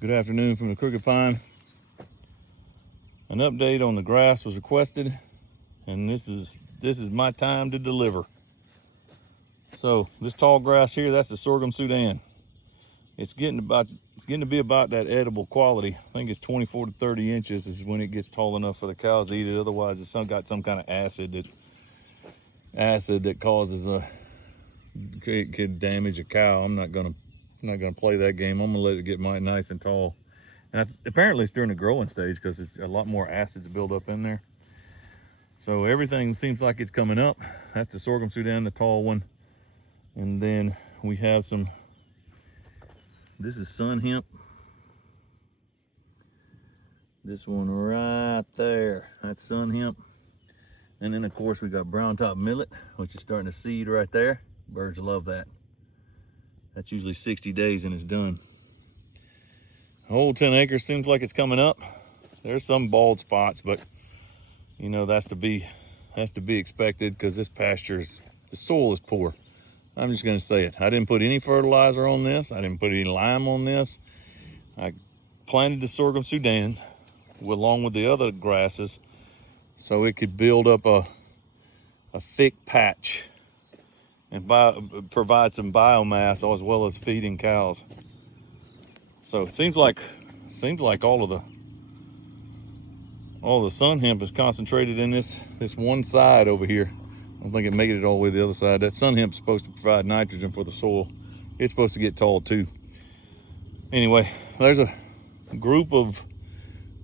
Good afternoon from the Crooked Pine. An update on the grass was requested, and this is my time to deliver. So this tall grass here, that's the sorghum Sudan. It's getting to be about that edible quality. I think it's 24 to 30 inches is when it gets tall enough for the cows to eat it. Otherwise, it's got some kind of acid that causes could damage a cow. I'm not gonna play that game. I'm gonna let it get nice and tall. And apparently it's during the growing stage because it's a lot more acids build up in there. So everything seems like it's coming up. That's the sorghum Sudan, the tall one. And then we have this is sun hemp. This one right there, that's sun hemp. And then of course we got brown top millet, which is starting to seed right there. Birds love that. That's usually 60 days and it's done. The whole 10 acres seems like it's coming up. There's some bald spots, but you know that's to be expected because this the soil is poor. I'm just gonna say it. I didn't put any fertilizer on this. I didn't put any lime on this. I planted the sorghum Sudan along with the other grasses so it could build up a thick patch and provide some biomass as well as feeding cows. So it seems like all the sun hemp is concentrated in this one side over here. I don't think it made it all the way to the other side. That sun hemp is supposed to provide nitrogen for the soil. It's supposed to get tall too. Anyway, there's a group of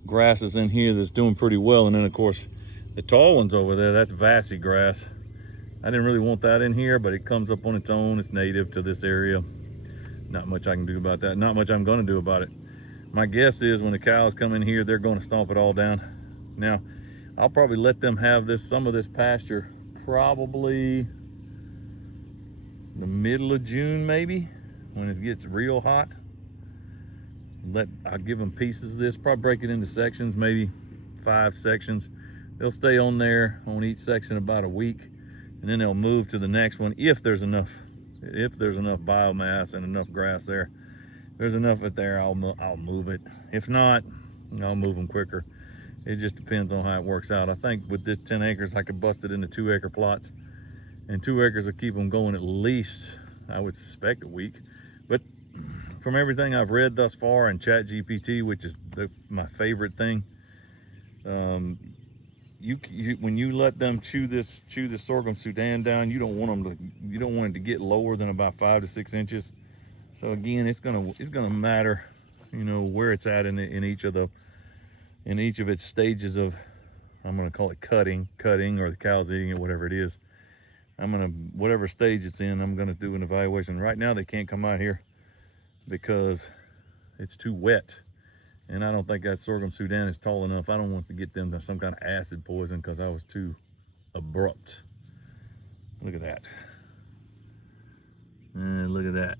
grasses in here that's doing pretty well. And then of course, the tall ones over there, that's Vassy grass. I didn't really want that in here, but it comes up on its own. It's native to this area. Not much I can do about that. Not much I'm gonna do about it. My guess is when the cows come in here, they're gonna stomp it all down. Now, I'll probably let them have some of this pasture probably the middle of June, maybe, when it gets real hot. I'll give them pieces of this, probably break it into sections, maybe 5 sections. They'll stay on there on each section about a week, and then they'll move to the next one if there's enough biomass and enough grass there. If there's enough of it there, I'll move it. If not, I'll move them quicker. It just depends on how it works out. I think with this 10 acres, I could bust it into 2-acre plots, and 2 acres will keep them going at least, I would suspect, a week. But from everything I've read thus far in ChatGPT, which is my favorite thing, when you let them chew this sorghum Sudan down, you don't want it to get lower than about 5 to 6 inches. So again, it's gonna matter, you know, where it's at in each of its stages of, I'm gonna call it cutting, or the cow's eating it, whatever it is. Whatever stage it's in, I'm gonna do an evaluation. Right now they can't come out here because it's too wet. And I don't think that sorghum Sudan is tall enough. I don't want to get them to some kind of acid poison because I was too abrupt. Look at that. And look at that.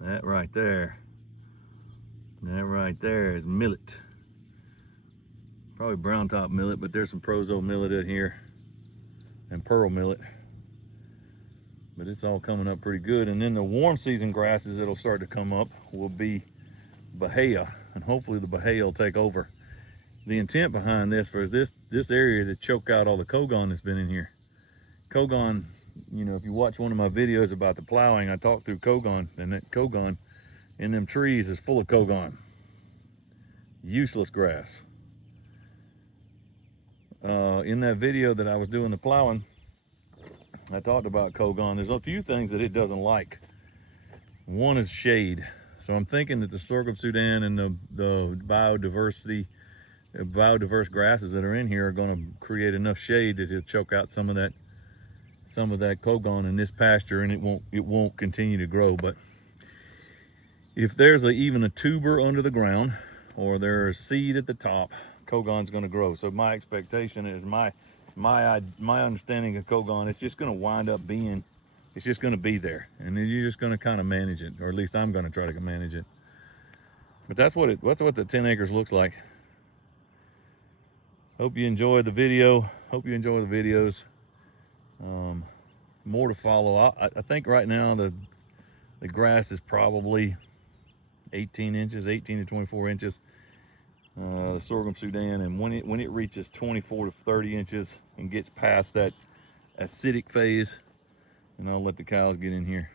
That right there. That right there is millet. Probably brown top millet, but there's some Prozo millet in here and pearl millet. But it's all coming up pretty good. And then the warm season grasses that'll start to come up will be Bahia, and hopefully the Bahia will take over. The intent behind this is this area to choke out all the Kogon that's been in here. Kogon, you know, if you watch one of my videos about the plowing, I talked through Kogon, and that Kogon in them trees is full of Kogon. Useless grass. In that video that I was doing the plowing, I talked about Kogon. There's a few things that it doesn't like. One is shade. So I'm thinking that the sorghum Sudan and the biodiverse grasses that are in here are going to create enough shade that it'll choke out some of that Kogon in this pasture, and it won't continue to grow. But if there's even a tuber under the ground or there's seed at the top, Kogon's going to grow. So my expectation is my understanding of Kogon, it's just going to wind up being, it's just going to be there, and then you're just going to kind of manage it, or at least I'm going to try to manage it. But that's what the 10 acres looks like. Hope you enjoyed the video. Hope you enjoy the videos. More to follow. I think right now the grass is probably 18 inches, 18 to 24 inches. The sorghum Sudan, and when it reaches 24 to 30 inches and gets past that acidic phase, and I'll let the cows get in here.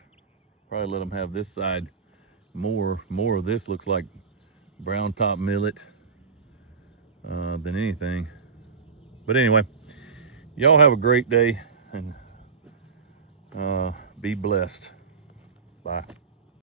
Probably let them have this side more of this. Looks like brown top millet than anything. But anyway, y'all have a great day, and be blessed. Bye.